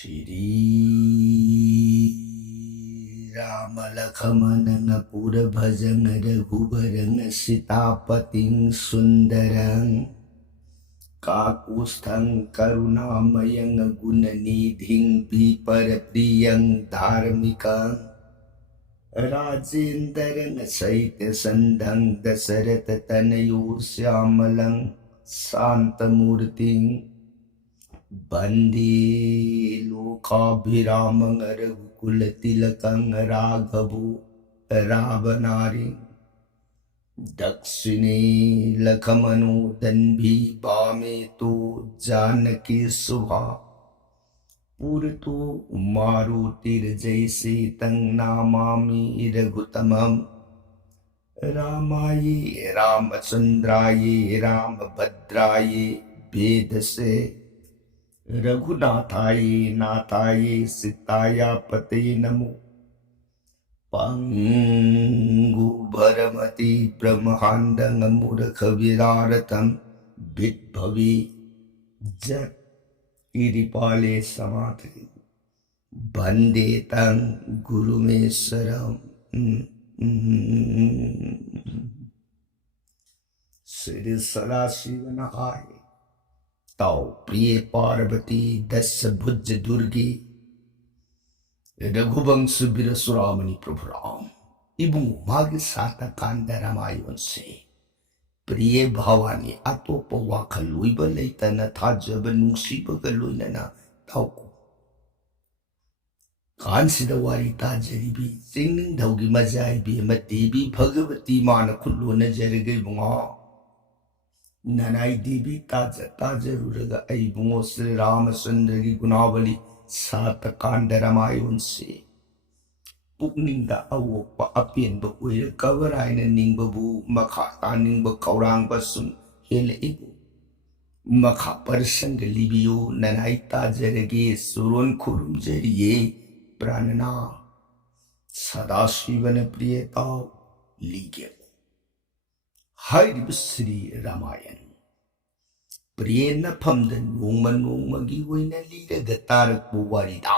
श्री राम लखमन पुर भजन रघुबरन सीतापतिं सुंदरं काकुस्थं करुणामयं गुणनिधिं विपरप्रियं धार्मिकं राजेन्द्रं सहितसन्धं दशरथतनयो श्यामलं शान्तमूर्तिं वन्दे लोकाभिरामं रघुकुलतिलकं राघवो रावणारिं दक्षिणे लक्ष्मणो दन्वी वामे तो जानकी सुभा पुरतो मारुतिर्जयसे तं नमामि रघुत्तमं रामाय रामचन्द्राय रामभद्राय वेदसे रघुनाथाय नाथाय सीताय पते नमो पंगुभरमति ब्रह्मांडं मूर्खविदारतं विद्भवे जगत्किरीपाले समाधि वन्दे तं गुरुमेश्वरम् श्री सदाशिवनाय ताओ प्रिय पार्वती दस भुज दुर्गी रघुवंश वीरसुरामणि प्रभु राम इबुं माग साता कांड रामायण से प्रिय भावानी अतोप वाखल लुइब लेतन थाजब नुंसीबग लोइनना ताओको कांसिद वारी ताजरीबी चिंगिंग धौगी मजाइबी देवी भगवती मान खुल्लोन जरगे बुंगा ननाई देवी ताजरूरगा अइबुंगो श्री रामचंद्र की गुणावली सात कांड रामायण से पुकनिंग अवोप अपेंब उइर कवराइन निंबबु मखा तानिंब कौरांग सुम हेलइबु मखा परसंग लिबियो ननाई ताजरगे सुरोन खुरुमजरिये प्राणना सदाशिवन प्रियता लीगे हरिब श्री रामायण प्रिय नफमद नोंमगी ओइना लीरगा तारकपु वारिदा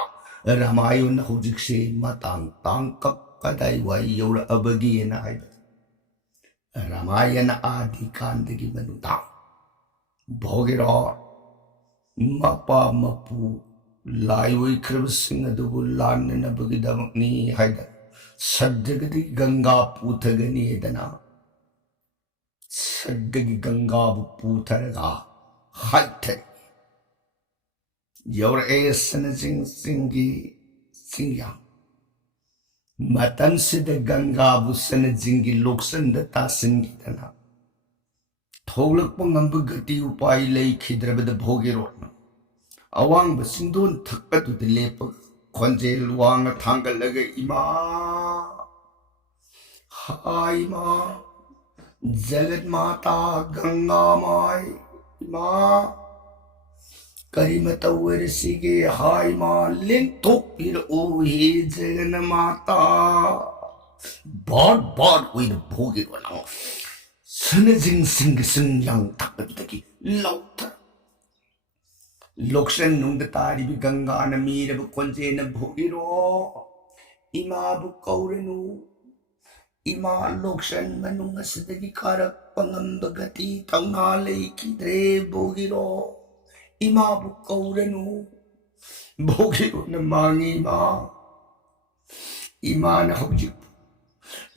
रामायण हौजिकसे मतांग तांकक कदाई वाई यौरअबगेना हाइबा रामायण आदि कांदगी मनुदा भोगेरा मपा मपु लाई ओइख्रबसिंग अदुबु लाननबगिदमकनी हाइदा सद्दगदि गंगा पूथगनी एदना सद्दगी गंगा पूथरगा हाइथर यौर एसन सिंगी सिंगिया मतन सिद गंगा बुसन जिंगी लोकसन दता सिंगितना थोलक पंगंब गति उपाय लई खिद्रबद भोगेरोन अवांग बसिंदोन थक्पदु लेप खोंजेल वांग थांगलग इमा हाय मा जगत माता गंगा माय माँ करीमत सिगे हाय माँ लें तो फिर ओ हे जगन माता बार कोई भोगे बना सनजिंग सिंग सिंग yang तकी लौट लोकसन नुंग तारी भी गंगा न मीर बु कोंजे न भोगिरो इमा बु कौरनु इमा लोकसन मनुंग सदगी कारक पंगंब गति तौना लेकिद्रे भोगिरो इमा बु कौरनु भोगिरो न मांगी मा इमा न हौजिक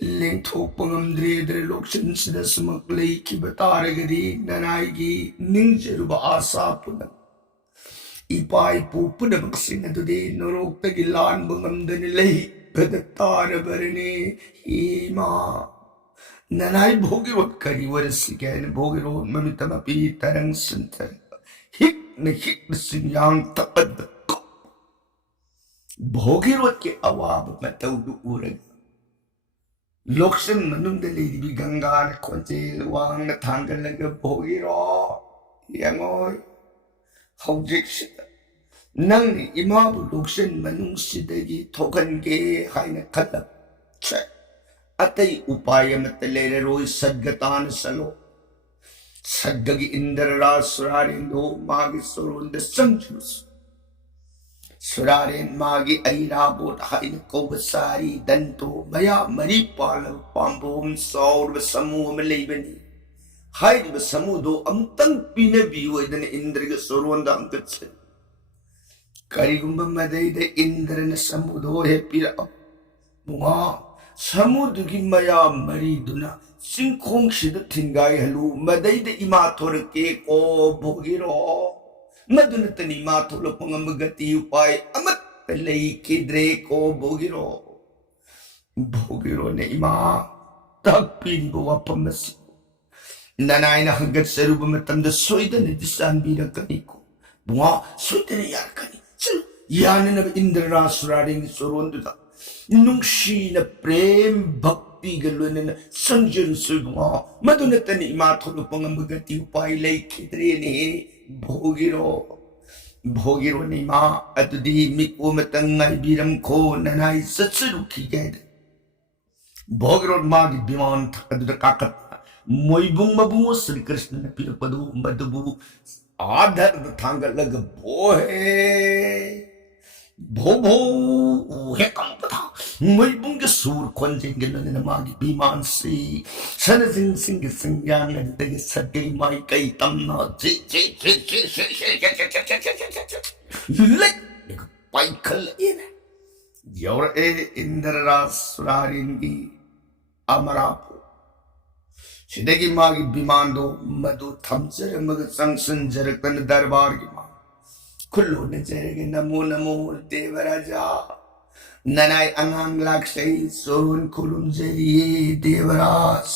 लेंथोक पंगंद्रे द्रे लोकसन सद समक लेकी बतारगदी ननाईगी निंजरुब आशा पुनम इपाई पुनमक सिंह दुदे नरोक्तगी लान बंगमदन लई भदतार बरने इमा ननाई भोगे वत करी वरसी गैन भोगे रो ममितम पी तरंग संतर हिक सिंयांग तपद भोगे रोत के अवाब मतौदु उरग लोकसन मनुंग लेदी गंगा न खोंजेल वांग थांगलग भोगे रो यंगोय हौजिक नंग इमाबु लोकसन मनुंग सिदगी थोकनगे हाइना खलब छे अतई उपाय मत लेरे रोय सद्गतान सलो सद्गगी इंद्र राज सुरारिंदो मागी सोरुंद संजुस Suraren magi airabot hain kobasari danto maya maripal pambom saur basamu malibani. Haid basamudo amtang pinabiyo idan Indraga soronda angkatsa. Karigumba maday da Indra na samudo hepira. Bunga samudugi maya mariduna singkong sida tingay halu maday da imatorake ko bogiro. Madunatani matulog mga magati upay amat talay kidre ko bogiro. Bogiro na ima tagpin buwa pamasi. Nanay na hanggat sa ruba matanda soyda na disan bilang kaniko. Bunga soyda na yan kaniko. Yan na Indra suraring sorondo da. Nung si na prem bhakti galo na sanjan bunga. Madunatani matulog mga magati upay lay kidre ni Bogiro ni ma at di mikwo matangay biram ko nanay sa tsuruki gada. Bogiro magi biman takadu da kakat moibung mabungo Sri Krishna na pinapado madubu adhar da tanggal laga bobo hekam pata moibung ga sur konjeng gala na magi biman si sana sing yang na daga sagay mai kay tamna like paikal ina yawra Indra suraringi amarapu Sidagi magi bimando madu thamsar maga sangsan jaraktan darbar ki ma kullu ne jarege namo devaraja nanay angang lakshay sorun kulun jariye devaras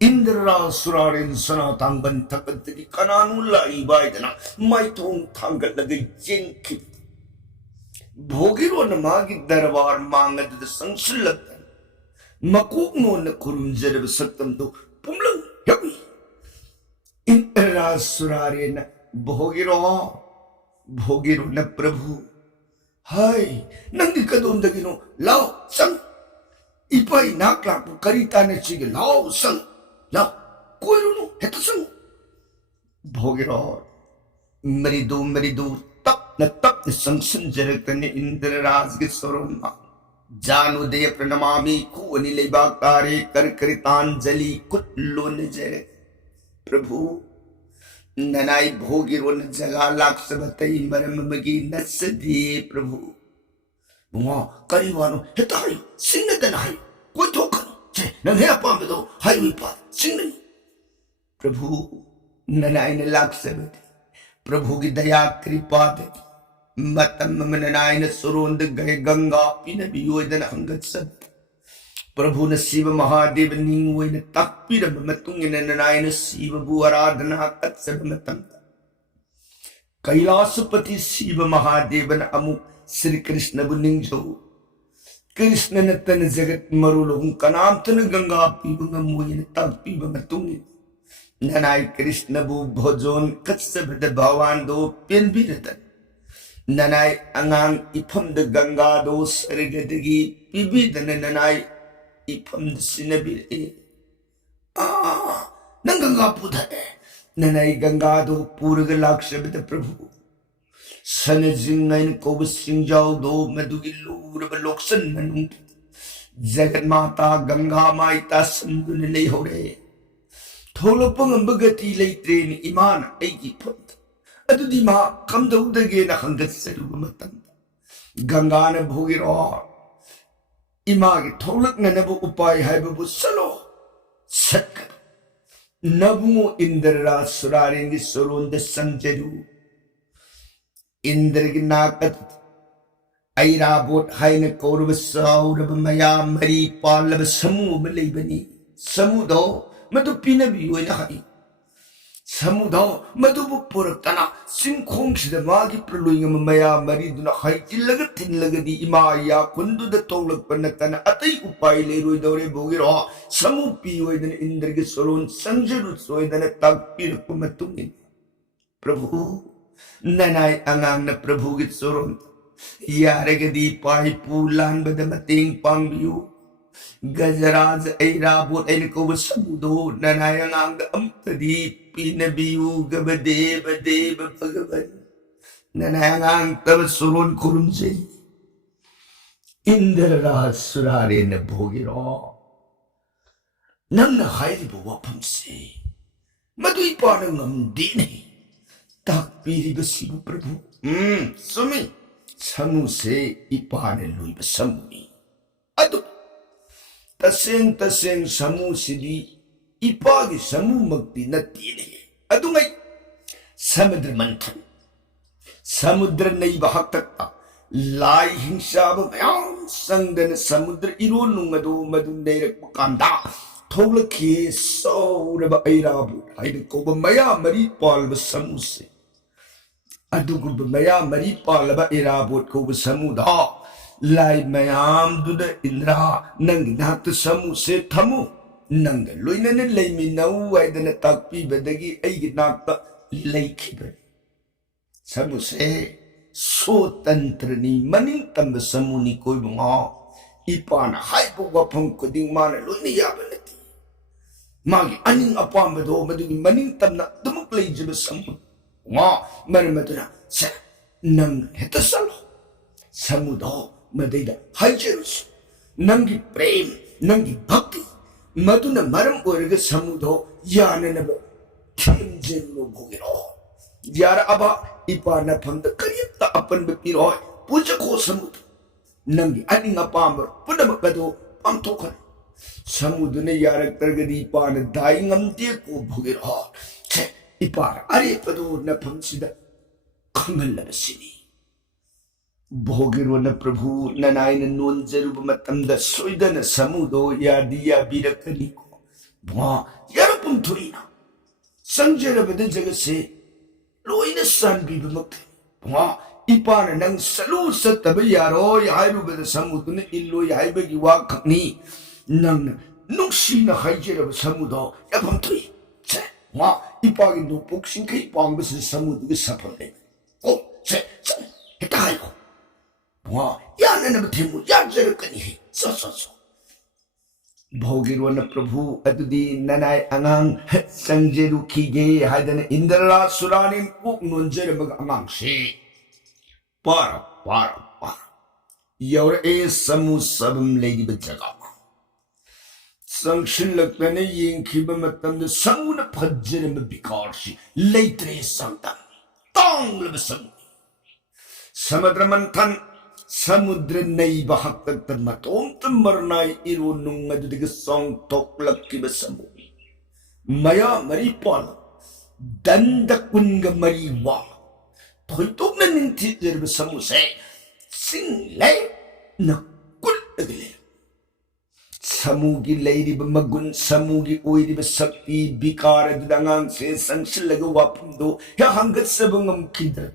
Indra surarin sanatang bantakadagi kananula ibaydana may tong tanggal lagay jengkip bogiro na magi darbar mangad da sangsulatan Makukmo na kurunjara basaktam do pumlang yawi. Indra surare na bhogiro na prabhu. Hay, nang ikadon dagino lao sang. Ipay nakla po karita na sige lao sang. Lao, kuwero no, heto sang. Bhogiro, marido, tak na sang sanjarakta ni Indra Rajga Soroma. Janudaya pranamami kuwani laibakare karkaritanjali kutlun jere Prabhu nanay bhogirun jaga laksabatay maramamagi nasadi Prabhu bunga kariwano hetayo sinnadan hayo koi thokano che nang hea pambado hayo ipa sinnan Prabhu nanay na laksabatay Prabhu ki daya kripa dati Matam mananay na surund gay ganga pinabiyoy na hanggat sad. Prabhu na Siva Mahadev ningway na takpi na mamatungin na nanay na Siva buwaradana at sa mamatanda. Kailasapati Siva Mahadev na amu Sri Krishna buningjo. Krishna na tanajagat marulong kanam tanaganga pibang amuy na takpi ba matungin. Nanay Krishna bu bhojon katsabada bhavando pinbiratan. Nanay angang ipam da ganga do sargadagi pibidana nanay ipam da sinabiri. Nang ganga puda nanay ganga do puraga lakshabita Prabhu. Sana zingayin ko basingjaw do madugilura baloksan manung. Jagat mata ganga maita sandu nilay hore. Tholo pang ambagati laytre ni imana ay ipam. Ado di ma kamdaudage na hanggat sa lumatanda. Ganga na bhogiro. Imagi tholak na nabu upay hay babu salo. Satka. Nabungo Indra surarin di surun da sanjaru. Indra ginakat. Ay rabot hay na kaurbasaw na bamaya maripal na basamu malaybani. Samu daw madupinabiyoy na kayo. Samudaw madubo puratana singkongshida magi praluinga mamaya mariduna haikilaga tinlagadi imaya kundu da tolak panatana atay upay leroy dawre bogiro samu piyoy dana Indraga soron sanjarut soy dana tagpir pumatungin Prabhu nanay angang na Prabhu git soron yaragadi pay pulan badamating pangbiyo Gajaraj ay rabot ay nakawasamudo nanayang ang amtadi pinabiyo gabade bagaban nanangang taba suron kurumse 인들라 수라리는 보기로 남나 하이리보 와품세 마도 이빠는 엄디네 딱 비리가 시부 프라부 소미 사무세 이빠는 루이바 사무니 아도 따생 사무시디 이빠기 사무 먹디 나띠네 아도 ngay 사무들 많던 사무들 나이바 학탁다 lai hingsa yang sang dan samudra irunung adu madu nerak makanda thogla ki so reba airabu ai ko ba maya mari pal ba samuse adu gu ba maya mari pal ba irabu ko ba samuda lai mayam du da indra nang nak samuse thamu nang loina ne lai mi nau ai da takpi badagi ai gi nak ta lai khiba samuse so tantrani maning tamba samuni koy bunga ipana haipo wapang kuding mana loina yabanati magi aning apamba do madugi maning tamna tumaklay jiba samu nga maramaduna sa nang hetasalo samu do madayda haijerus nangi prem nangi bhakti maduna maram oraga samu do yananaba kimjenlo bhogiro yara aba ipana phamda kariyata apan bepiroi puja ko samud nangi aning apambar punamakado pamtokhan samudune yarak targadi ipana dai ngamte ko bhugiro che ipara arepado na phamsida khangalabasini bhogiro na prabhu nanaina nonjaruba matamda soidana samudo yadiya birakani ko bwa yarapum thurina sanjarabada jagase loina san biba mak bwa ipana nang salu sataba yaro yairu bada samuduna illo yaibagi wa khakni nang nuksi na haijera samudo yapam thui che bwa ipagi no boxing kai pambas samudu ge sapale o che heta hayo bwa yana na bthemu yajera kani so भोगिरवन प्रभु अदुदी ननाय अंगांग संजेरु खीगे हादन इंद्रला सुरानिन उक नोंजेरबग अंगांग से पार your ए समु सबम लेदी बजगा संक्षिलकने यिंखिब मतम the समुन फज्जरम बिकारसी लेत्रे संतन तांगलब सम समुद्र मंथन समुद्र नई बहक तक मतोम तमरनाई इरुनुंग अदुदिग सॉन्ग तोकलक की बसमु मया मरी पाल दंड कुंग मरी वा थोइतोक न निंथि जर बसमु से सिंग ले न कुल अगले समुगी लेरी बमगुन समुगी ओइरी बशक्ति बिकार दुदंगांग से संशलग वापम दो या हंगत सबंगम खिदर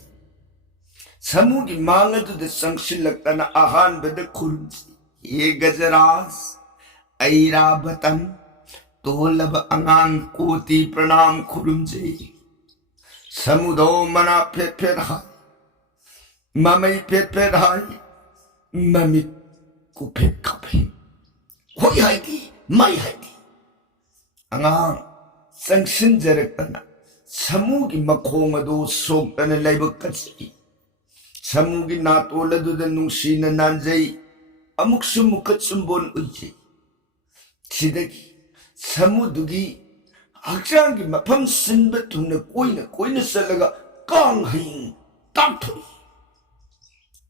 समुगी मांगदु द संक्षिलकना आहान बद खुरुंसी ये गजरास ऐराबतन तोलब अंगान कोति प्रणाम खुरुंजे समुदो मना फेर हाय ममई फेर हाय ममी कुफे कफे होई हायदी माई हायदी अंगान संक्षिन जरकना समुगी मखोंगदो सोकना लेबकसी समुगी नातोलदुद नुंगसीन नांजई अमुकसु मुकत्सुंबोन उइजे सिदगी समुदुगी हक्चांगी मफम सिनब थुंगना कोइना सलगा कांग हईं ताथुई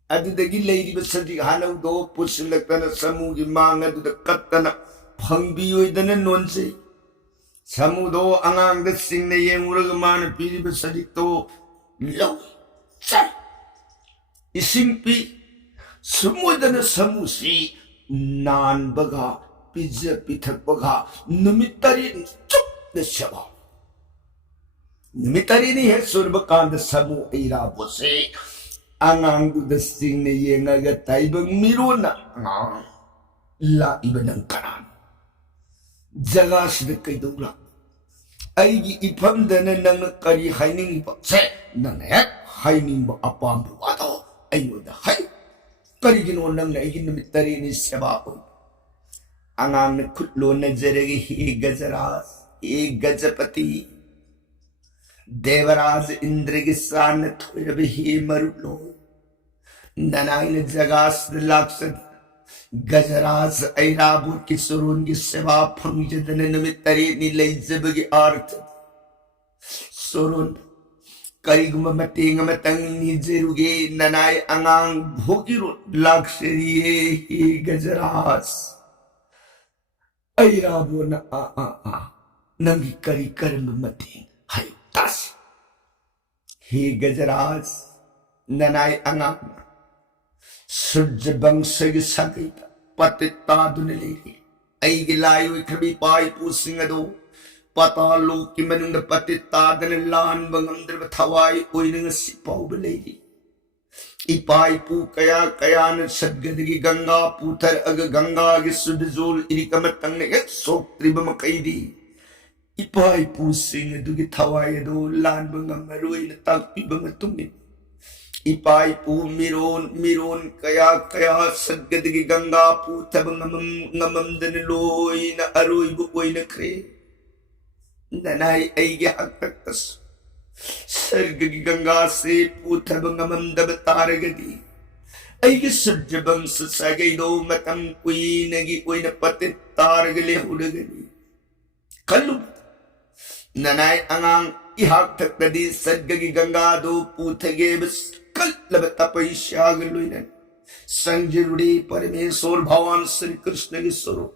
अदुदगी लेरिबा सदी हानौदो पुसलकना समुगी मांगदुद कत्तना फंगबियोइदना नोनजे समुदो अंगांगद सिंगना येंगुरगा मान पीरिबा सदितो लो चा इसिंपी समुद्र समुसी नान बगा पिज्जा पिथक बगा नुमितारी चुप दशबा नुमितारी नहीं है सुरबकांद समु इरा बोसे अंगांगु दस्तिंग ने ये नगा ताइबंग मिरोना ला इबनंग करान जगह सिद कई दोला आईगी इफम दने नंग करी हाइनिंग बसे नंग है हाइनिंग ब अपाम बुआदो अयोध्या है करीगिनो नंग अगी निमित्तरी नि सेवा हो अंगांग ने खुद लो नजरेगी ही गजरास एक गजपति देवराज इंद्र की सान थोड़े ही मरुलो ननाइन जगास लाक्सन गजराज ऐराबूत की सुरून की सेवा फंगजदन निमित्त तरी नीले जब की अर्थ सुरून करीगुम मतेंग मतंग निजेरुगे ननाय अंगांग भोगिरो लाक्षरिये ही गजराज ऐराबू न आ नंगी करी कर्म मतेंग हाय तास ही गजराज ननाय अंगांग सूर्य वंश की सगीता पतिता दुनिलेरी ऐगी लायु खबी पाई पूसिंग दो पता लोक की मनुंग पतिता दन लान बंगंद्र थवाई ओइनंग सिपाउ बलेरी इपाई पू कया कया न सदगदगी गंगा पूथर अग गंगा की सुदजोल इरिकम तंग ने सोक त्रिबम कैदी इपाई पू सिंग दुगी थवाई दो लान बंगम मरुइन तक पिबम तुंगे इपाई पू मिरोन मिरोन कया कया सदगदगी गंगा पूथब ngमम ngमम दन लोई न अरुई बु कोई न खरे ननाई ऐगे हक तकस सर्ग की गंगा से पूथब ngमम दब तारगदी ऐगे सूर्य वंश सगई दो मतम कोई नगी कोई न पति तारगले हुडगनी कल्लु ननाई अंगांग इहाक तकदी सर्ग की गंगा दो पूथगे बस कल लब तपस्याग लुइनन संजरुड़ी परमेश्वर भगवान श्री कृष्ण के स्वरूप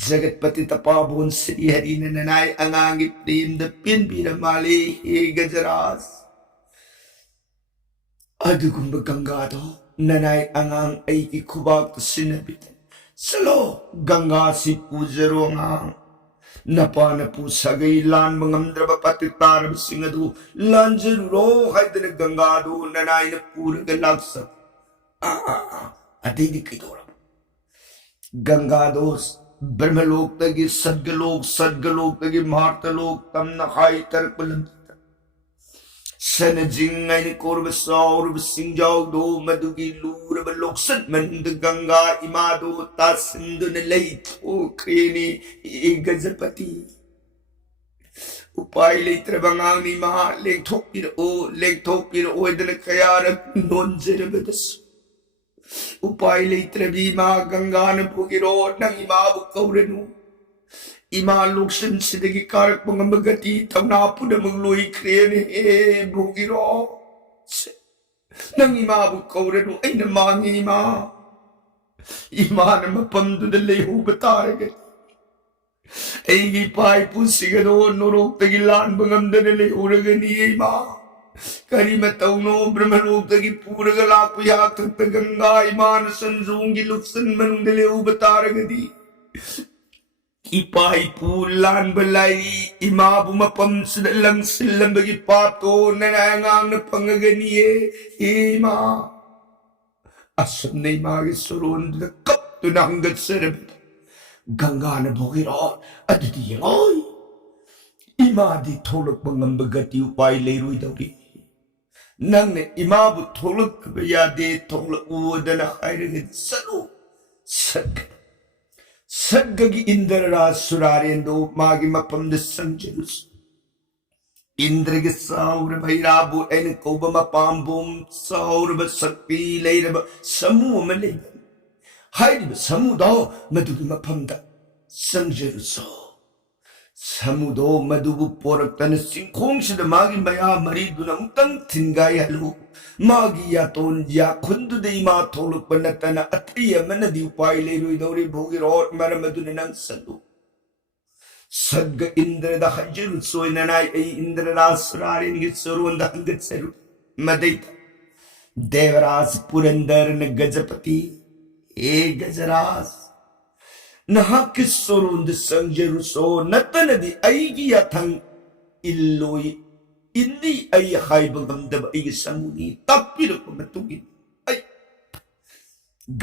जगतपति तपाबोन श्री हरि ने ननाय अंगांगी प्रेम द पिन बीर माले हे गजराज अदुगुंब गंगा दो ननाय अंगांग ऐ की खुबाक सिनबित चलो गंगा सी पूजरो अंगांग नपा नपू सगई लान मंगमद्रब पतितारब सिंगदु लांजरो हैदन गंगा दो ननाय न पूरग लाक्स अधेदि किदोरब गंगा दोस ब्रह्मलोक तगी सद्गलोक तगी मार्तलोक तम नखाई तरकुलम सन जिंगन कोरब सौरब सिंजाव दो मधुगी लूरब लोकसन मंद गंगा इमा दो ता सिंधु ने लई थो क्रेनी एक गजपति उपाय ले त्रबंगांगनी मा लेक थोपिर ओ इदन कयार नोंजर बदस उपाय ले त्रबी मा गंगा न भुगिरो नंगी मा बुकौरनु इमा लोकसन सिदगी कारक मंगम गति थवना पुनमंग लोई क्रेन हे भुगिरो नंगी मा बुकौरनु ऐन मांगी इमा न मपमदुद लेहु बतारगे ऐगी पाई पुसिगदो नोरोक तगी लान बंगमदन लेहुरगनी इमा करी मतौनो ब्रह्मलोक तगी पूरग लाकुया तक गंगा इमान संजूंगी लुक्सन मंग लेहु बतारगदी इपाई पुलान बलाई इमाबु मपम लंग सिलंबगी पातो ननायांग पंगगनिये इमा असम ने मागे सुरोन कप तु नंगत सरब गंगा न भोगिरो अदति योय इमादी थोलक पंगम गति उपाय ले रुई दौरी नंग ने इमाबु थोलक बयादे थोलक उदन हायरगे सलो सक सद्गगी इंद्र राज सुरारेंदो मागी मपम द संजरुस इंद्र के साउर भैराबु एन कोबम पाम्बुम साउर बसक्ति लेरब समूह मले हाइब समुदो मधुगी मपम द संजरुसो समुदो मधुबु पोरक्तन सिंखोंग सिद मागी मया मरी दुनमुतंग थिंगाई हलु मागी यातोन या खुंदु देमा थोलुक पनतन अत्रिय मन दी उपाय ले रुई दौरी भोगी रोट मर मधुन नंग सदु सद्ग इंद्र द हजर सोय ननाय ए इंद्र रासरारिन गे सरुन द हंगत सरु मदैत देवराज पुरंदर न गजपति ए गजराज नहा किसोरुन द संजरु सो नतन दी ऐगी याथंग इल्लोई इंदी आई हाइब गंदब आई संगुनी तपिर को मतुगी आई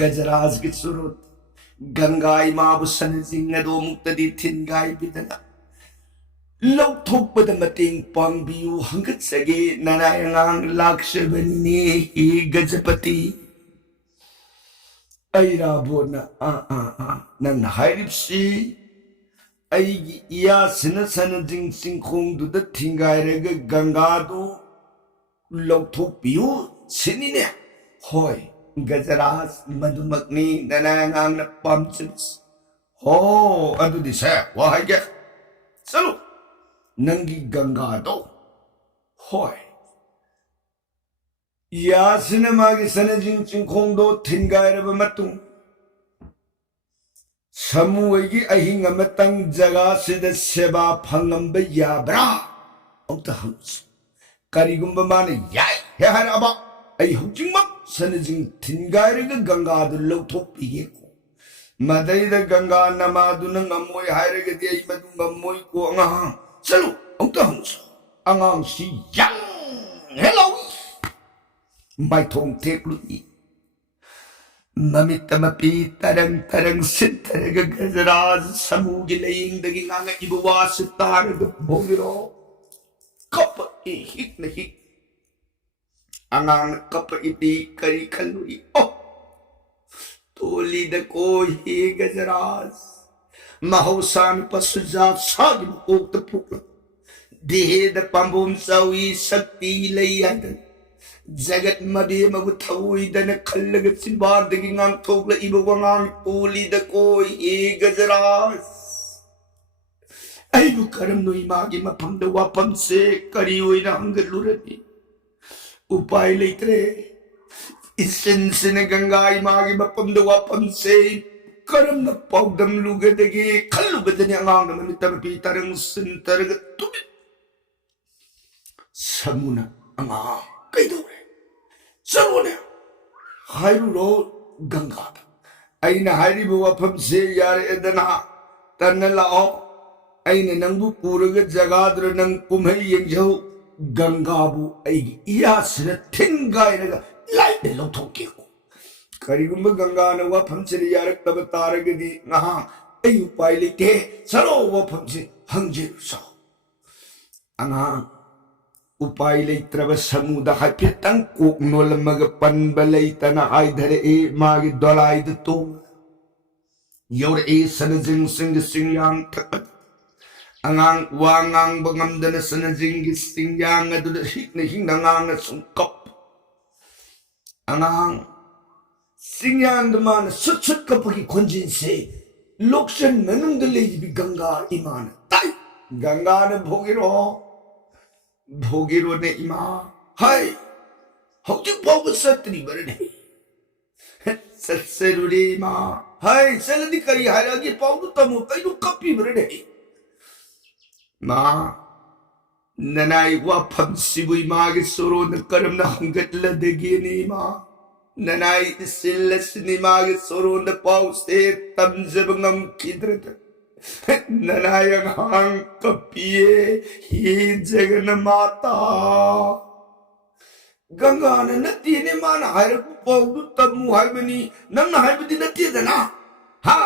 गजराज के सुरुत गंगाई माबु सनजिंग दो मुक्तदी थिनगाई बिदना लौ थोपद मतेंग पांगबियु हंगत सगे ननायांग लाक्षबनी ही गजपति ऐराबो न नंग हाइरिप्सी ꯑꯩꯒꯤ ꯏꯌꯥꯁꯤꯅ ꯁꯅꯖꯤꯡ ꯆꯤꯡꯈꯣꯡꯗꯨꯗ ꯊꯤꯡꯒꯥꯏꯔꯒ ꯒꯪꯒꯥꯗꯨ ꯂꯧꯊꯣꯛꯄꯤꯌꯨ ꯁꯤꯅꯤꯅꯦ ꯍꯣꯏ ꯒꯖꯔꯥꯖ ꯃꯗꯨꯃꯛꯅꯤ ꯅꯅꯥ ꯑꯉꯥꯡꯅ ꯄꯥꯝꯖꯕꯁꯤ ꯍꯣ ꯑꯗꯨꯗꯤ ꯁꯦ ꯋꯥ ꯍꯥꯏꯒꯦ ꯆꯠꯂꯨ ꯅꯪꯒꯤ ꯒꯪꯒꯥꯗꯣ ꯍꯣꯏ ꯏꯌꯥꯁꯤꯅ ꯃꯥꯒꯤ ꯁꯅꯖꯤꯡ ꯆꯤꯡꯈꯣꯡꯗꯣ ꯊꯤꯡꯒꯥꯏꯔꯕ ꯃꯇꯨꯡ ꯁꯥꯃꯨ ꯍꯣꯏꯒꯤ ꯑꯍꯤꯡ ꯑꯃꯇꯪ ꯖꯒꯥꯁꯤꯗ ꯁꯦꯕꯥ ꯐꯪꯉꯝꯕ ꯌꯥꯕ꯭ꯔꯥ ꯑꯝꯇ ꯍꯪꯁꯤ ꯀꯔꯤꯒꯨꯝꯕ ꯃꯥꯅ ꯌꯥꯏ ꯍꯥꯏꯔꯛꯑꯕ ꯑꯩ ꯍꯧꯖꯤꯛꯃꯛ ꯁꯅꯖꯤꯡ ꯊꯤꯟꯒꯥꯏꯔꯒ ꯒꯪꯒꯥꯗꯨ ꯂꯧꯊꯣꯛꯄꯤꯒꯦꯀꯣ ꯃꯗꯩꯗ ꯒꯪꯒꯥ ꯅꯃꯥꯗꯨꯅ ꯉꯝꯃꯣꯏ ꯍꯥꯏꯔꯒꯗꯤ ꯑꯩ ꯃꯗꯨ ꯉꯝꯃꯣꯏꯀꯣ ꯑꯉꯥꯡ ꯆꯠꯂꯨ ꯑꯝꯇ ꯍꯪꯁꯤ ꯑꯉꯥꯡꯁꯤ ꯌꯥꯡ ꯍꯦꯜꯂꯧꯏ ꯃꯥꯏꯊꯣꯡ ꯊꯦꯛꯂꯨꯏ ꯃꯃꯤꯠꯇ ꯃꯄꯤ ꯇꯔꯪ ꯇꯔꯪ ꯁꯤꯠꯊꯔꯒ ꯒꯖꯔꯥꯖ ꯁꯥꯃꯨꯒꯤ ꯂꯥꯏꯌꯦꯡꯗꯒꯤ ꯉꯥꯡꯉꯛꯏꯕ ꯋꯥꯁꯤ ꯇꯥꯔꯒ ꯚꯣꯒꯤꯔꯣ ꯀꯞꯄꯛꯏ ꯍꯤꯛꯅ ꯍꯤꯛ ꯑꯉꯥꯡꯅ ꯀꯞꯄꯛꯏꯗꯤ ꯀꯔꯤ ꯈꯜꯂꯨꯏ ꯑꯣ ꯇꯣꯂꯤꯗ ꯀꯣꯏꯍꯦ ꯒꯖꯔꯥꯖ ꯃꯍꯧꯁꯥꯅ ꯄꯁꯨꯖꯥꯠ ꯁꯥꯒꯤ ꯃꯀꯣꯛꯇ ꯐꯨꯛꯂ ꯗꯦꯍꯦꯗ ꯄꯥꯝꯕꯣꯝ ꯆꯥꯎꯏ ꯁꯛꯇꯤ ꯂꯩ ꯍꯥꯏꯗꯅ जगत मदे मबु थवोइदन खल्लग चिंबादगी ngang थोगला इबो wangang पुलिद कोई ए गजरास अइबु करम नो इमागी मफंद वापम से करी ओइना हंगलुरनी उपाय लेत्रे इसिन सिन गंगा इमागी मफंद वापम से करम न पौदम लुगदगी खल्लु बदनी अंगांग नमनि तमपी तरंग सिन तरग तुबि समुना अंगांग कइदोरे चलोने हाइरुरो गंगादा अइना हाइरिबु वफमसे यारेदना तन्ना लाओ अइना नंगबु पुरग जगाद्र नंग कुमहै यंगजौ गंगाबु अइगी इयासिना थिनगाइरगा लाइट लौथोकेको करिगुंबा गंगाना वफमसे यारक्तब तारगदी नहा अइ उपाय लेते चलो वफमसे हंजेरुसा अंगा उपाय लेत्रब समुदा हाइफेतंग कोक नोलमग पनब लेतना आइधरे ए मागी दोलाइद तो योर ए सनजिंग सिंग सिंgyang थक अंगांग वांगांग बंगमदन सनजिंग सिंgyang अदुद हिकने हिंगांग सुं कप अंगांग सिंgyang दमान सुट सुट कपकी खोंजिन से लोक्शन मनुंग लेजिबि गंगा इमान ताई गंगा ने भोगिरो भोगिरो ने इमा हाय हौजिक फाउबो सत्रि बरने सत्सरुरे इमा हाय सलदि करी हायरागी पाउदु तमु कइनु कपि बरने मा ननाई वाफम सिबुई मागे सोरो न करम न हंगटलदगी ने इमा ननाई सिल्लसनि मागे सोरो न पाउसे तमजब ngam खिद्रत ननायक हांग कपिए ही जगन माता गंगा ने नती ने मान हायरकु पाउदु तमु हायबनी नंग हायबदी नती दना हा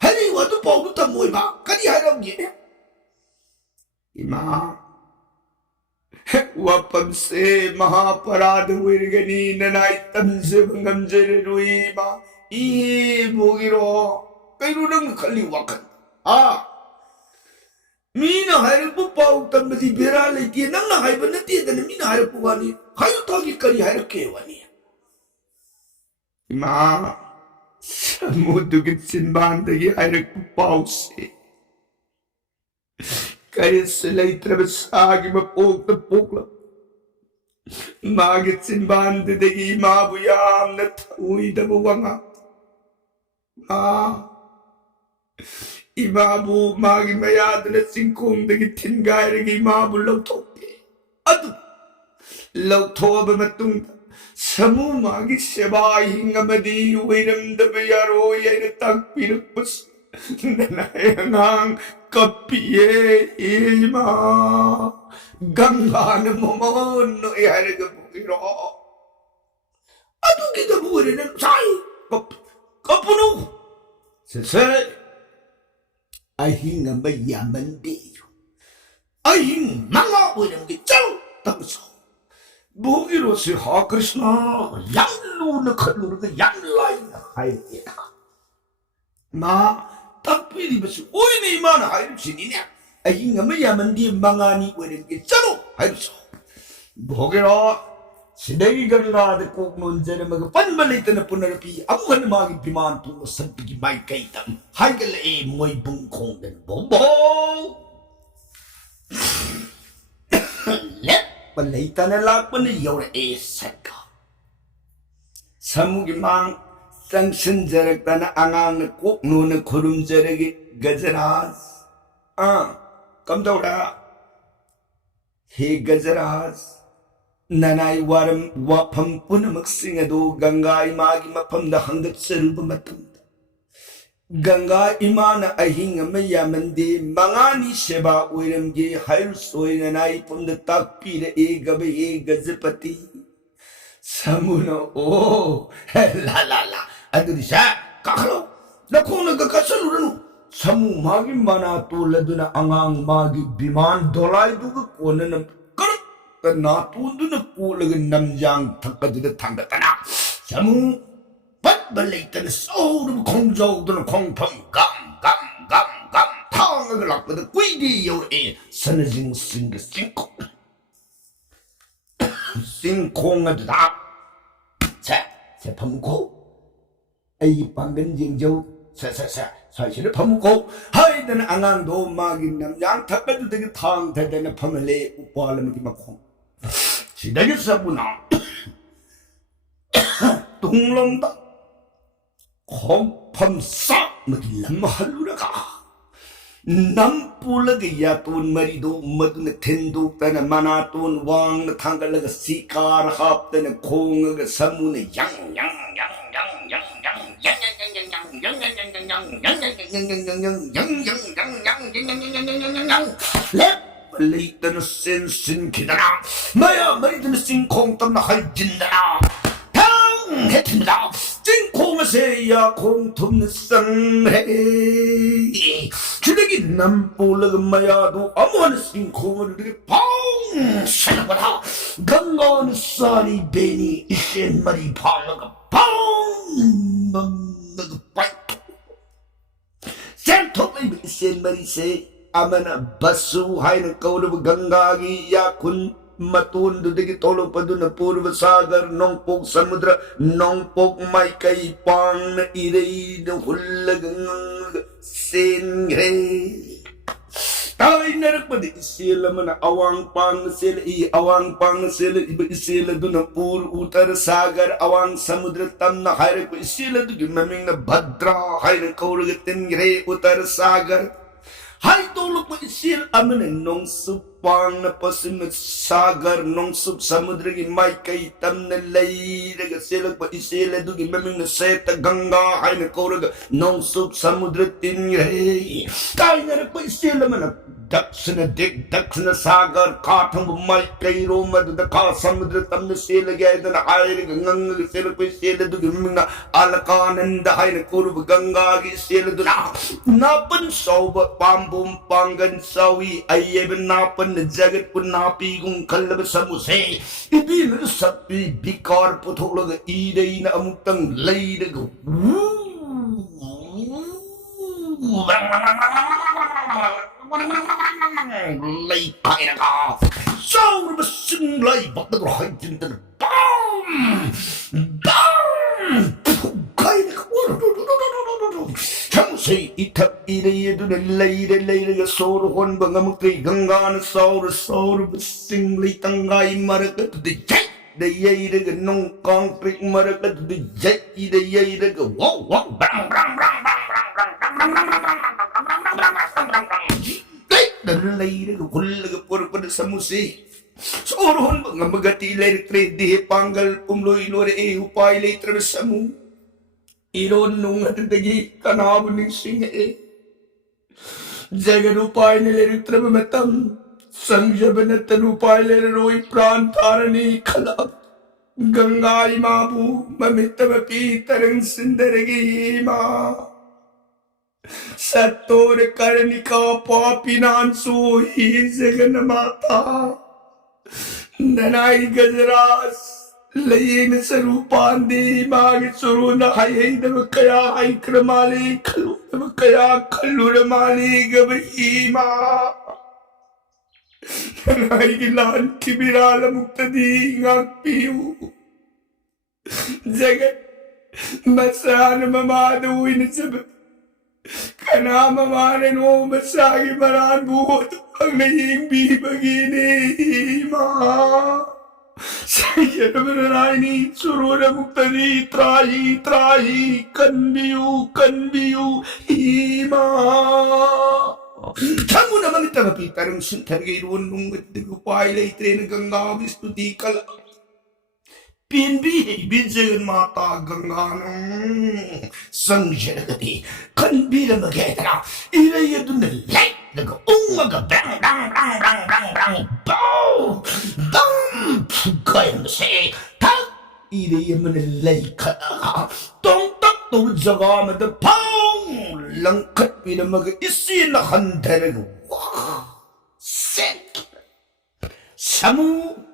हरी वदु पाउदु तमु इमा कदी हायरगे इमा वपम से महापराध हुइरगनी ननाई तमसे गंगमजरे रुइमा ई भोगिरो कइरु नंग खली वखन मीना हायरकु पाउ तमदी बेरा लेती नंग हायब नती दन मीना हायरकु वानी हायु तागी करी हायरके वानी इमा समुद्र के चिंबांदगी हायरकु पाउ से करिस लेत्रब सागी मपोक त पोकला मागे चिंबांदगी माबु यामन थुइदबु वंगा इमाबु मागी मयादन सिंकोंदगी थिनगाइरगी इमाबु लौथोके अदु लौथोब मतुंग समू मागी सेबाई हिंगमदी उइरमदब यारोय यैन ताकपिरपस ननायंगांग कपिए इमा गंगान मोमोन यारग बुगिरो अदु किदबुरेन साई कपनु से अहिंग यामंदी अहिंग मंगा ओइरमगी चल तमसो भोगिरो से हा कृष्ण यालू न खलुरग यालाई हाय मा तक ꯄꯤꯔꯤꯕꯁꯤ ꯑꯣꯏꯅ ꯏꯃꯥꯅ ꯍꯥꯏꯔꯤꯕꯁꯤꯅꯤꯅꯦ ꯑꯍꯤꯡ ꯑꯃ ꯌꯥꯝꯃꯟꯗꯦ ꯃꯉꯥꯅꯤ ꯑꯣꯏꯔꯝꯒꯦ ꯆꯠꯂꯣ ꯍꯥꯏꯔꯤꯕꯁꯨ ꯚꯣꯒꯦꯔꯣ ꯁꯤꯗꯒꯤ ꯒꯪꯒꯥꯗ ꯀꯣꯛ ꯅꯣꯟꯖꯔꯝꯃꯒ ꯄꯟꯕ ꯂꯩꯇꯅ ꯄꯨꯅꯔꯄꯤ ꯑꯃꯨꯛ ꯍꯟꯅ ꯃꯥꯒꯤ ꯕꯤꯃꯥꯟ ꯇꯨꯡꯕ ꯁꯠꯄꯒꯤ ꯃꯥꯏꯀꯩꯗ ꯍꯥꯏꯒꯠꯂꯛꯑꯦ ꯃꯣꯏꯕꯨꯡ ꯈꯣꯡꯗꯅ ꯕꯣꯝꯕꯣ ꯂꯦꯞꯄ ꯂꯩꯇꯅ ꯂꯥꯛꯄꯅ ꯌꯧꯔꯛꯑꯦ ꯁꯠꯀ ꯁꯃꯨꯒꯤ ꯃꯥꯡ ꯆꯪꯁꯤꯟꯖꯔꯛꯇꯅ ꯑꯉꯥꯡꯅ ꯀꯣꯛꯅꯣꯅ ꯈꯨꯔꯨꯝꯖꯔꯒꯦ ꯒꯖꯔꯥꯖ ꯀꯝꯗꯧꯔ ꯍꯦ ꯒꯖꯔꯥꯖ ꯅꯅꯥꯏ ꯋꯥꯐꯝ ꯄꯨꯝꯅꯃꯛꯁꯤꯡ ꯑꯗꯨ ꯒꯪꯒꯥ ꯏꯃꯥꯒꯤ ꯃꯐꯝꯗ ꯍꯪꯒꯠꯆꯔꯨꯕ ꯃꯇꯝꯗ ꯒꯪꯒꯥ ꯏꯃꯥꯅ ꯑꯍꯤꯡ ꯑꯃ ꯌꯥꯝꯃꯟꯗꯦ ꯃꯉꯥꯅꯤ ꯁꯦꯕꯥ ꯑꯣꯏꯔꯝꯒꯦ ꯍꯥꯏꯔꯨꯁꯣꯏ ꯅꯅꯥꯏ ꯄꯨꯝꯗ ꯇꯥꯛꯄꯤꯔꯛꯑꯦ ꯒꯕꯍꯦ ꯒꯖꯄꯇꯤ ꯁꯃꯨꯅ ꯑꯣ ꯂꯥ ꯂꯥ ꯂꯥ ꯑꯗꯨꯗꯤ ꯁꯦ ꯀꯥꯈꯠꯂꯣ ꯅꯈꯣꯡꯅꯒ ꯀꯠꯁꯜꯂꯨꯔꯅꯨ ꯁꯃꯨ ꯃꯥꯒꯤ ꯃꯅꯥ ꯇꯣꯜꯂꯗꯨꯅ ꯑꯉꯥꯡ ꯃꯥꯒꯤ ꯕꯤꯃꯥꯟ ꯗꯣꯂꯥꯏꯗꯨꯒ ꯀꯣꯟꯅꯅ ꯅꯥꯇꯣꯟꯗꯨꯅ ꯀꯣꯠꯂꯒ ꯅꯝꯖꯥꯡ ꯊꯛꯄꯗꯨꯗ ꯊꯥꯡꯒꯠꯇꯅ ꯁꯃꯨ ꯄꯠꯕ ꯂꯩꯇꯅ ꯆꯥꯎꯔꯕ ꯈꯣꯡꯖꯥꯎꯗꯨꯅ ꯈꯣꯡꯐꯝ ꯒꯝ ꯒꯝ ꯒꯝ ꯒꯝ ꯊꯥꯡꯉꯒ ꯂꯥꯛꯄꯗ ꯀꯨꯏꯗꯦ ꯌꯧꯔꯛꯑꯦ ꯁꯅꯖꯤꯡꯁꯤꯡꯒ ꯆꯤꯡꯈꯣꯡ ꯑꯗꯨꯗ ꯁꯦ ꯐꯝꯃꯨꯀꯣ ꯑꯩꯒꯤ ꯄꯥꯡꯒꯟ ꯌꯦꯡꯖꯧ ꯁꯦ ꯁ꯭ꯋꯥꯏꯁꯤꯗ ꯐꯝꯃꯨꯀꯣ ꯍꯥꯏꯗꯅ ꯑꯉꯥꯡꯗꯣ ꯃꯥꯒꯤ ꯅꯝꯌꯥꯡ ꯊꯛꯄꯗꯨꯗꯒꯤ ꯊꯥꯡꯊꯗꯅ ꯐꯝꯍꯜꯂꯦ ꯎꯄꯥꯜ ꯑꯃꯒꯤ ꯃꯈꯣꯡ ꯁꯤꯗꯒꯤ ꯁꯃꯨꯅ ꯇꯨꯡꯂꯣꯝꯗ ꯈꯣꯡꯐꯝ ꯁꯥꯛꯃꯒꯤ ꯂꯝ ꯍꯜꯂꯨꯔꯒ ꯅꯝꯄꯨꯂꯒ ꯌꯥꯇꯣꯟ ꯃꯔꯤꯗꯣ ꯃꯗꯨꯅ ꯊꯤꯟꯗꯣꯛꯇꯅ ꯃꯅꯥꯇꯣꯟ ꯋꯥꯡꯅ ꯊꯥꯡꯒꯠꯂꯒ ꯁꯤꯀꯥꯔ ꯍꯥꯞꯇꯅ ꯈꯣꯡꯉꯒ ꯁꯃꯨꯅ ꯌꯪ ꯌꯪ ꯌꯪ ꯌꯪ ꯌꯪ ꯌꯪ ꯂꯦꯞꯄ ꯂꯩꯇꯅ ꯆꯦꯟꯁꯤꯟꯈꯤꯗꯅ ꯃꯌꯥꯝ ꯃꯔꯤꯗꯨꯅ ꯆꯤꯡꯈꯣꯡ ꯇꯝꯅ ꯍꯥꯏꯖꯤꯟꯗꯅ ꯍꯦꯛꯊꯤꯟꯕꯗ ꯆꯤꯡꯈꯣꯡ ꯑꯁꯦ ꯌꯥꯈꯣꯡ ꯊꯨꯝꯅ ꯆꯪꯈ꯭ꯔꯦ ꯁꯤꯗꯒꯤ ꯅꯝꯄꯣꯜꯂꯒ ꯃꯌꯥꯗꯣ ꯑꯃꯨꯛ ꯆꯤꯡꯈꯣꯡ ꯑꯗꯨꯗꯒꯤ ꯄꯥꯎ ꯁꯜꯂꯛꯄꯗ ꯒꯪꯒꯥꯅ ꯁꯥꯔꯤ ꯕꯦꯅꯤ ꯏꯁꯦꯟ ꯃꯔꯤ ꯐꯥꯜꯂꯒ ꯃꯪꯉꯒ ꯄꯥꯏꯊꯣꯛ ꯆꯦꯟꯊꯣꯛꯂꯤꯕ ꯏꯁꯦꯟ ꯃꯔꯤꯁꯦ ꯑꯃꯅ ꯕꯁꯨ ꯍꯥꯏꯅ ꯀꯧꯔꯕ ꯒꯪꯒꯥꯒꯤ ꯌꯥꯈꯨꯟ ꯃꯇꯣꯟꯗꯨꯗꯒꯤ ꯊꯣꯛꯂꯛꯄꯗꯨꯅ ꯄꯨꯔꯕ ꯁꯥꯒꯔ ꯅꯣꯡꯄꯣꯛ ꯁꯃꯨꯗ꯭ꯔ ꯅꯣꯡꯄꯣꯛ ꯃꯥꯏꯀꯩ ꯄꯥꯡꯅ ꯏꯔꯩꯗ ꯍꯨꯜꯂꯒ ꯉꯪꯉꯒ ꯆꯦꯟꯈ꯭ꯔꯦ ꯇꯥꯏꯅꯔꯛꯄꯗ ꯏꯆꯦꯜ ꯑꯃꯅ ꯑꯋꯥꯡ ꯄꯥꯡꯅ ꯆꯦꯜꯂꯛꯏ ꯑꯋꯥꯡ ꯄꯥꯡꯅ ꯆꯦꯜꯂꯛꯏꯕ ꯏꯆꯦꯜ ꯑꯗꯨꯅ ꯄꯨꯔ ꯎꯇꯔ ꯁꯥꯒꯔ ꯑꯋꯥꯡ ꯁꯃꯨꯗ꯭ꯔ ꯇꯝꯅ ꯍꯥꯏꯔꯛꯄ ꯏꯆꯦꯜ ꯑꯗꯨꯒꯤ ꯃꯃꯤꯡꯅ ꯚദ്ꯔꯥ ꯍꯥꯏꯅ ꯀꯧꯔꯒ ꯇꯤꯟꯈ꯭ꯔꯦ ꯎꯇꯔ ꯁꯥꯒꯔ ꯍꯥꯏꯗꯣꯛꯂꯛꯄ ꯏꯆꯦꯜ ꯑꯃꯅ ꯅꯣꯡꯆꯨꯞ ꯄꯥꯡꯅ ꯄश्चिಮ ꯁꯥꯒꯔ ꯅꯣꯡꯆꯨꯞ ꯁꯃꯨꯗ꯭ꯔꯒꯤ ꯃꯥꯏꯀꯩ ꯇꯝꯅ ꯂꯩꯔꯒ ꯆꯦꯜꯂꯛꯄ ꯏꯆꯦꯜ ꯑꯗꯨꯒꯤ ꯃꯃꯤꯡꯅ ꯁꯦꯇ ꯒꯪꯒꯥ ꯍꯥꯏꯅ ꯀꯧꯔꯒ ꯅꯣꯡꯆꯨꯞ ꯁꯃꯨꯗ꯭ꯔ ꯇꯤꯟꯈ꯭ꯔꯦ ꯇꯥꯏꯅꯔꯛꯄ ꯏꯆꯦꯜ ꯑꯃꯅ दक्षिण दिग दक्षिण सागर खा थंब माइकैरोम मदुदा खा समुद्र तमन सेलगे आयदन आयरग गंग सेलपै सेलदुग मिंगा अलकानंद हायन कुरुब गंगा गी सेलदुना नापन सौब पांबुम पांगन सौई अयब नापन जगत पुन नापी गुं खल्लब समुसे इबी न सपी बिकार पुथोलग ईदेन अमुक्तंग लैरग lay kai na ka sau ba sing lay bak na hai tin tan bam bam kai na ka chang sei itap ire yedu na lay ga sor hon ba ngam kai ganga na saur ba sing lay tangai marakat de jai de yai ga nong kong prik marakat de jai de yai ga wow wow bang bang bang bang bang bang layraga hullaga porpada samuse sorhon ngamagati laytre de pangal pumloy lore e upay laytra samu iron nung atadagi kanab ning singa e jagan upay ni laytra matam sanjabanatan upay layroy pran tharani khalab gangai mabu mamitamapi tarang sindaragi ma सत्तोर कर्णिका पापिनांसु ही जगन माता ननाई गजरास ꯂꯌꯦꯡꯅ ꯆꯔꯨ ꯄꯥꯟꯗꯦ ꯏꯃꯥꯒꯤ ꯆꯨꯔꯨꯅ ꯍꯩꯍꯩꯗꯕ ꯀꯌꯥ ꯍꯩꯈ꯭ꯔ ꯃꯥꯜꯂꯤ ꯈꯜꯂꯨꯗꯕ ꯀꯌꯥ ꯈꯜꯂꯨꯔ ꯃꯥꯜꯂꯤ ꯒꯕ ꯏꯃꯥ ꯅꯅꯥꯏꯒꯤ ꯂꯥꯟꯈꯤ ꯕꯤꯔꯥꯜ ꯑꯃꯨꯛꯇꯗꯤ ꯉꯥꯛꯄꯤꯌꯨ ꯖꯒꯠ ꯃꯆꯥꯅ ꯃꯃꯥꯗ ꯑꯣꯏꯅꯖꯕ ꯀꯅꯥ ꯃꯃꯥꯅꯅꯣ ꯃꯆꯥꯒꯤ ꯃꯔꯥꯟꯕꯨ ꯑꯗꯨꯃꯛꯅ ꯌꯦꯡꯕꯤꯕꯒꯤꯅꯦ ꯏꯃꯥ ꯁꯩꯖꯔꯕꯅꯥꯏꯅꯤ ꯆꯨꯔꯨꯔ ꯑꯃꯨꯛꯇꯗꯤ ꯇ꯭ꯔꯥꯍꯤ ꯇ꯭ꯔꯥꯍꯤ ꯀꯟꯕꯤꯌꯨ ꯀꯟꯕꯤꯌꯨ ꯏꯃꯥ ꯊꯃꯨꯅ ꯃꯅꯤꯇꯕ ꯄꯤ ꯇꯔꯝ ꯁꯨꯟꯊꯔꯒ ꯏꯔꯣꯟ ꯅꯨꯡꯒꯗꯒ ꯎꯄꯥꯏ ꯂꯩꯇ꯭ꯔꯦꯅ ꯒꯪꯒꯥꯕꯨ ꯁ꯭ꯇꯨꯇꯤ ꯀꯜꯂ ꯄꯦꯟꯕꯤ ꯍꯩꯕꯤ ꯖꯒꯟ ꯃꯥꯇꯥ ꯒꯪꯒꯥꯅ ꯆꯪꯖꯔꯒꯗꯤ ꯈꯟꯕꯤꯔꯝꯃꯒꯦ ꯍꯥꯏꯗꯅ ꯏꯔꯩ ꯑꯗꯨꯅ ꯂꯩꯔꯒ ꯎꯪꯉꯒ ꯕ꯭ꯔꯪ ꯕ꯭ꯔꯪ ꯕ꯭ꯔꯪ ꯕ꯭ꯔꯪ ꯕ꯭ꯔꯪ ꯕ꯭ꯔꯪ ꯕꯥꯎ ꯗꯝ ꯐꯨꯒꯥꯏꯔꯝꯕꯁꯦ ꯊꯛ 이래 예문을 레이카다가 똥딱 또 저가면도 펑 랑컷 이름하고 이씨나 한대를 와 새끼 사무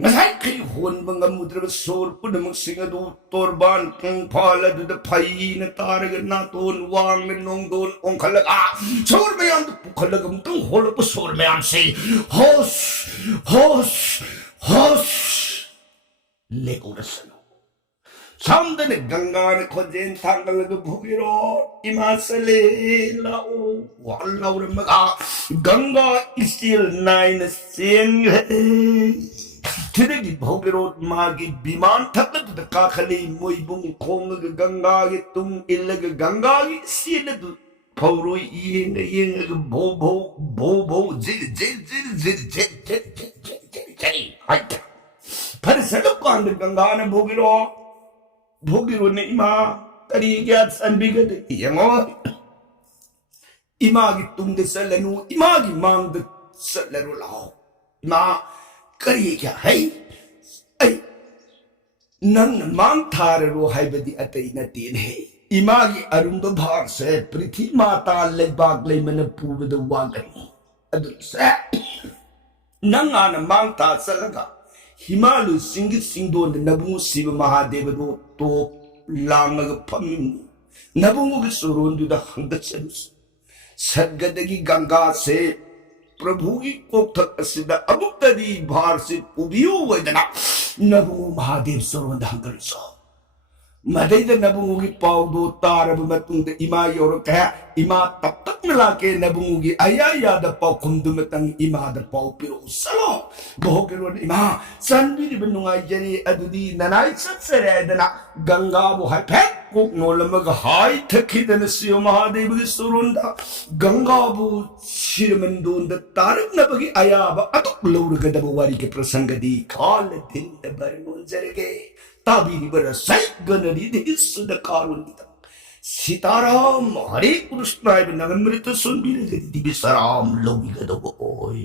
ngasai kri hon banga mudra sor pun mang singa do torban kung phala du da phai na tar ga na ton wang na nong don ong khala a sor me am pu khala gam tung hol pu sor me am se hos hos hos le urasano samdane ganga ne khojen thangal du bhugiro imasale la o walla ur maga ganga is still nine sing Tidagi Bogero Magi Biman Tapata Kakali Moibung Kong Gangagi Tung Ilaga Gangagi Siladu Poro Yin Yin Bobo Bobo Zil Zil Zil Zil Zil Parisalokan the Gangana Bogero Bogero Nima Tarigas and Bigger Yango Imagi Tung the Salanu Imagi Mang the Salarula Ma करिएगा है ऐ नंग मांग थारो है बदी अतई न तीन है इमागी अरुंद भाग से पृथ्वी माता ले बाग ले मन पूर्व द वागनी अदु से नंग आन मांग था सलगा हिमालु सिंग सिंदो नबु शिव महादेव दो तो लांग फम नबु के सुरोंदु द हंग चलुस सगदगी गंगा से प्रभु की कोठक असिदा अमुक्तदी भार से उबियो वदना नबु महादेव सरोंद हंगरसो मदैद नबु की पाउदो तारब मतुंग इमा योर कह इमा तब तक मिला के नबु की आया याद पाउ खुंदु मतंग इमा द पाउ पिरो सलो बहुकेरो इमा संबीर बनुंगाई जनी अदुदी ननाई सत्सरेदना गंगा वो है फेक कोक नोलमग हाई थखिदन सियो महादेव की सुरुंदा गंगा वो शिरमंदोंद तारक नबगी आयाब अतुक लौरगदब वारी के प्रसंग दी खाल दिन बरनों जरगे ताबीरी बर सैगनरी दिसुद कारुंदा सीताराम हरे कृष्णाय नगमृत सुनबीर दिव्य सराम लोगी गदब ओय